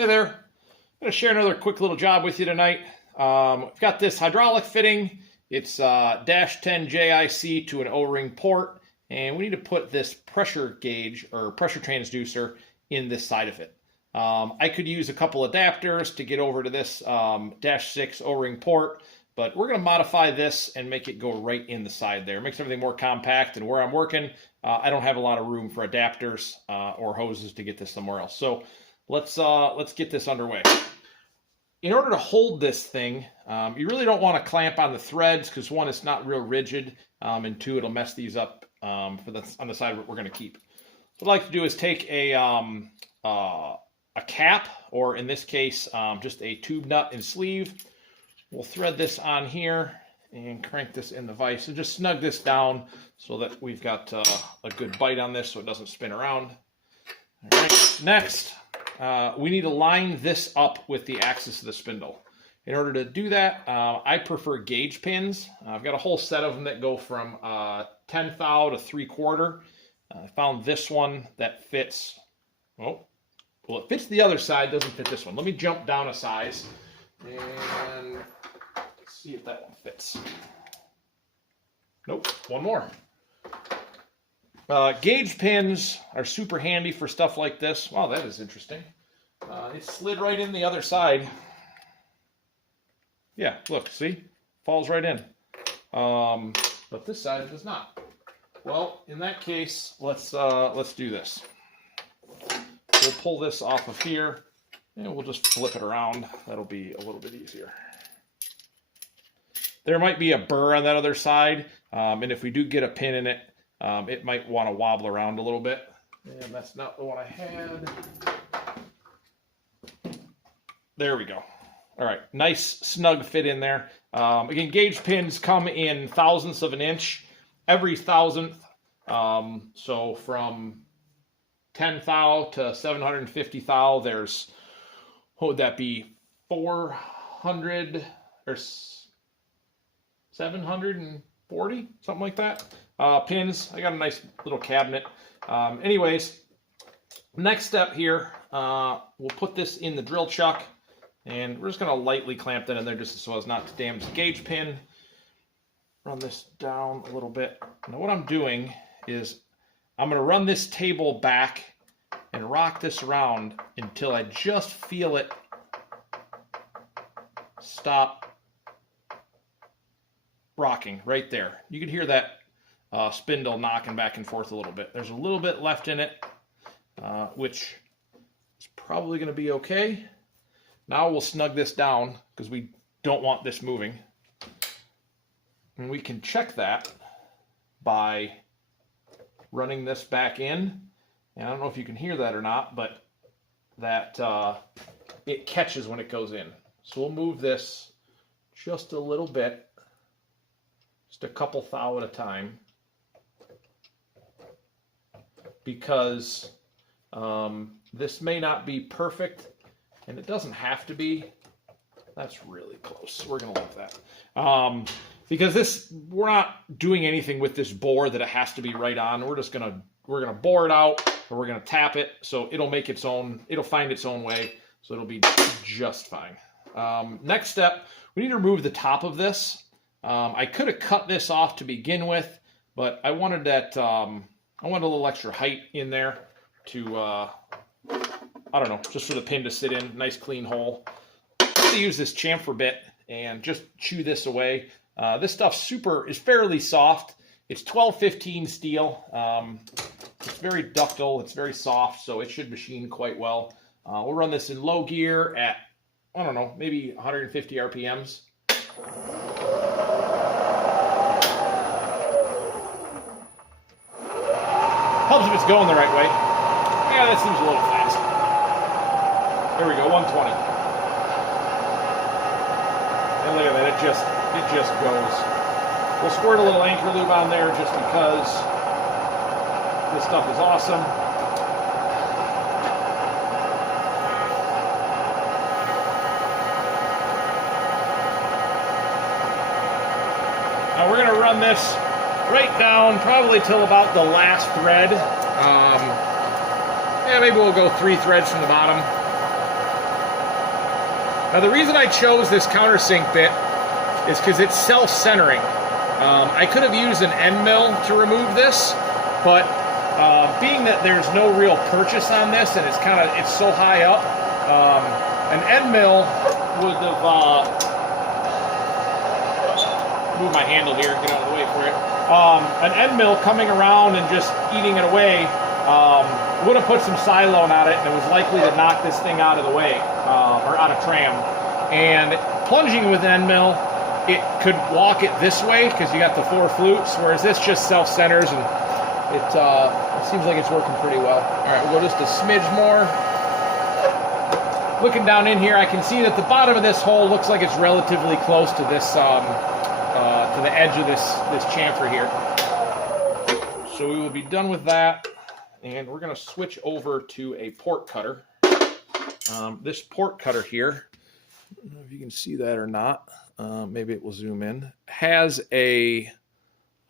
Hey there, I'm going to share another quick little job with you tonight. I've got this hydraulic fitting. It's -10 JIC to an O-ring port, and we need to put this pressure gauge or pressure transducer in this side of it. I could use a couple adapters to get over to this -6 O-ring port, but we're going to modify this and make it go right in the side there. It makes everything more compact, and where I'm working, I don't have a lot of room for adapters or hoses to get this somewhere else. So let's get this underway. In order to hold this thing, you really don't want to clamp on the threads because one, it's not real rigid, and two, it'll mess these up on the side we're going to keep. What I'd like to do is take a cap, or in this case, just a tube nut and sleeve. We'll thread this on here and crank this in the vise and just snug this down so that we've got a good bite on this so it doesn't spin around. All right, next. We need to line this up with the axis of the spindle. In order to do that, I prefer gauge pins. I've got a whole set of them that go from 10 thou to 3/4. I found this one that fits, well, it fits the other side, doesn't fit this one. Let me jump down a size and see if that one fits. Nope, one more. Gauge pins are super handy for stuff like this. Wow, that is interesting. It slid right in the other side. Yeah, look, see? Falls right in. But this side does not. Well, in that case, let's do this. We'll pull this off of here, and we'll just flip it around. That'll be a little bit easier. There might be a burr on that other side, and if we do get a pin in it, it might want to wobble around a little bit. And that's not the one I had. There we go. All right, nice snug fit in there. Again, gauge pins come in thousandths of an inch. Every thousandth, so from 10 thou to 750 thou, there's, what would that be, 400 or 740, something like that. Pins. I got a nice little cabinet. Anyways, next step here, we'll put this in the drill chuck, and we're just going to lightly clamp that in there just so as not to damage the gauge pin. Run this down a little bit. Now what I'm doing is I'm going to run this table back and rock this around until I just feel it stop rocking right there. You can hear that spindle knocking back and forth a little bit. There's a little bit left in it, which is probably going to be okay. Now we'll snug this down because we don't want this moving. And we can check that by running this back in. And I don't know if you can hear that or not, but that it catches when it goes in. So we'll move this just a little bit, just a couple thou at a time, because this may not be perfect, and it doesn't have to be. That's really close. We're going to leave that. Because we're not doing anything with this bore that it has to be right on. We're gonna bore it out, or we're gonna tap it, so it'll find its own way, so it'll be just fine. Next step, we need to remove the top of this. I could have cut this off to begin with, but I wanted that, I wanted a little extra height in there to, I don't know, just for the pin to sit in, nice clean hole. I'm going to use this chamfer bit and just chew this away. This stuff is fairly soft. It's 1215 steel. It's very ductile, it's very soft, so it should machine quite well. We'll run this in low gear at, I don't know, maybe 150 RPMs. Helps if it's going the right way. Yeah, that seems a little fast. There we go, 120. And look at that, it just goes. We'll squirt a little anchor lube on there just because this stuff is awesome. Now we're going to run this right down probably till about the last thread. Yeah, maybe we'll go 3 threads from the bottom. Now the reason I chose this countersink bit is because it's self-centering. I could have used an end mill to remove this, but being that there's no real purchase on this and it's so high up, an end mill would have move my handle here, get out of the way for it. An end mill coming around and just eating it away would have put some silone on it, and it was likely to knock this thing out of the way, or out of tram. And plunging with an end mill, it could walk it this way because you got the 4 flutes, whereas this just self-centers, and it seems like it's working pretty well. All right, we'll go just a smidge more. Looking down in here, I can see that the bottom of this hole looks like it's relatively close to this, to the edge of this chamfer here. So we will be done with that, and we're going to switch over to a port cutter. This port cutter here, I don't know if you can see that or not. Maybe it will zoom in. Has a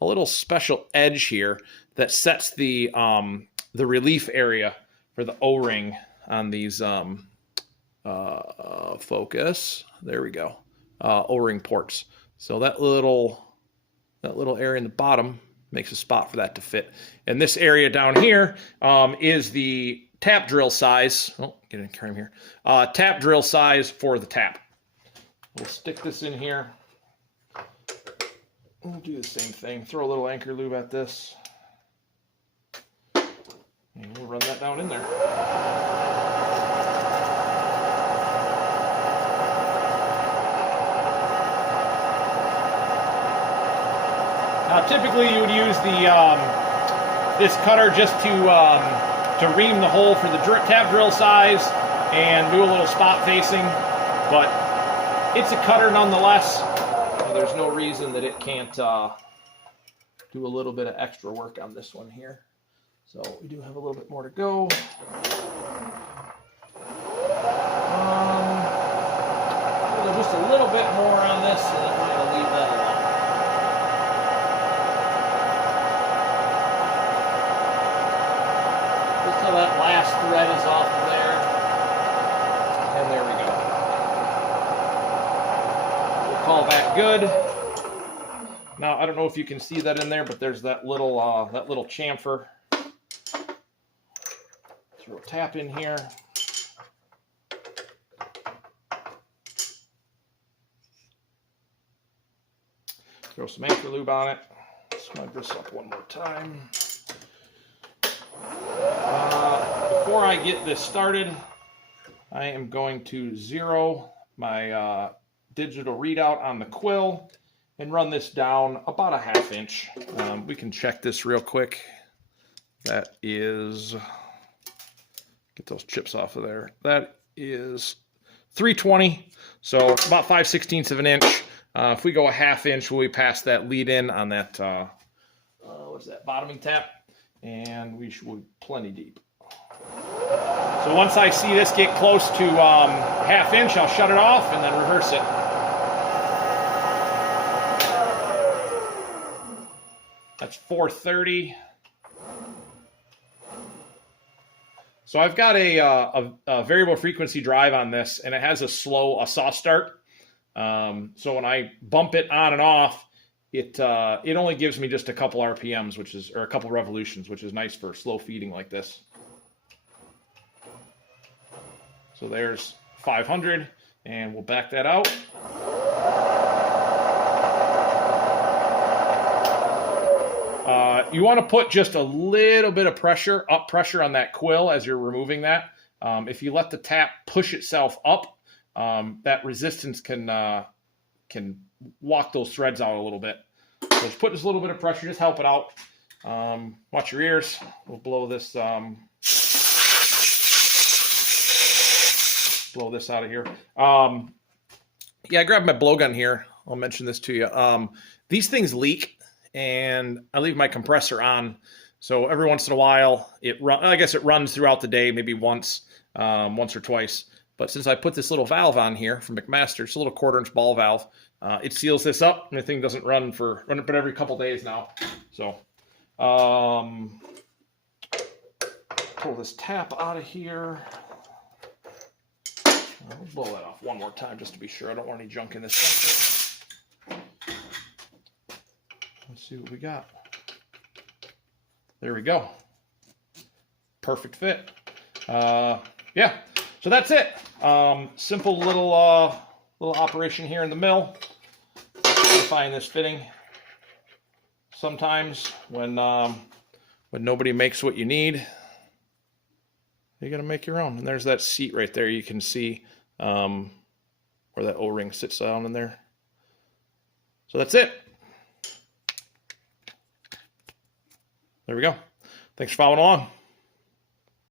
little special edge here that sets the relief area for the O-ring on these focus. There we go. O-ring ports. So that little area in the bottom makes a spot for that to fit. And this area down here is the tap drill size. Oh, get in frame here. Tap drill size for the tap. We'll stick this in here. We'll do the same thing. Throw a little anchor lube at this. And we'll run that down in there. Now, typically you would use this cutter just to ream the hole for the tap drill size and do a little spot facing, but it's a cutter nonetheless. So there's no reason that it can't do a little bit of extra work on this one here. So we do have a little bit more to go. Just a little bit more on this, and then we're going to leave that alone. Just so that last thread is off of there. And there we go. We'll call that good. Now, I don't know if you can see that in there, but there's that little chamfer. Throw a tap in here. Throw some anchor lube on it. Snug this up one more time. Before I get this started, I am going to zero my digital readout on the quill and run this down about a 1/2 inch. We can check this real quick. That is, get those chips off of there. That is 320, so about 5/16 of an inch. If we go a 1/2 inch, we'll be past that lead in on that, what's that, bottoming tap, and we should be plenty deep. So once I see this get close to 1/2 inch, I'll shut it off and then reverse it. That's 430. So I've got a variable frequency drive on this, and it has a soft start. So when I bump it on and off, it only gives me just a couple RPMs, or a couple revolutions, which is nice for slow feeding like this. So there's 500, and we'll back that out. You want to put just a little bit of pressure on that quill as you're removing that. If you let the tap push itself up, that resistance can walk those threads out a little bit. So just put just a little bit of pressure, just help it out. Watch your ears. We'll blow this out of here. Yeah, I grabbed my blowgun here. I'll mention this to you. These things leak, and I leave my compressor on. So every once in a while, I guess it runs throughout the day, maybe once or twice. But since I put this little valve on here from McMaster, it's a little 1/4 inch ball valve. It seals this up, and the thing doesn't run but every couple days now. So pull this tap out of here. I'll blow that off one more time just to be sure. I don't want any junk in this sensor. Let's see what we got. There we go. Perfect fit. Yeah, so that's it. Simple little operation here in the mill. Find this fitting. Sometimes when nobody makes what you need, you gotta make your own. And there's that seat right there. You can see where that O-ring sits down in there. So that's it. There we go. Thanks for following along.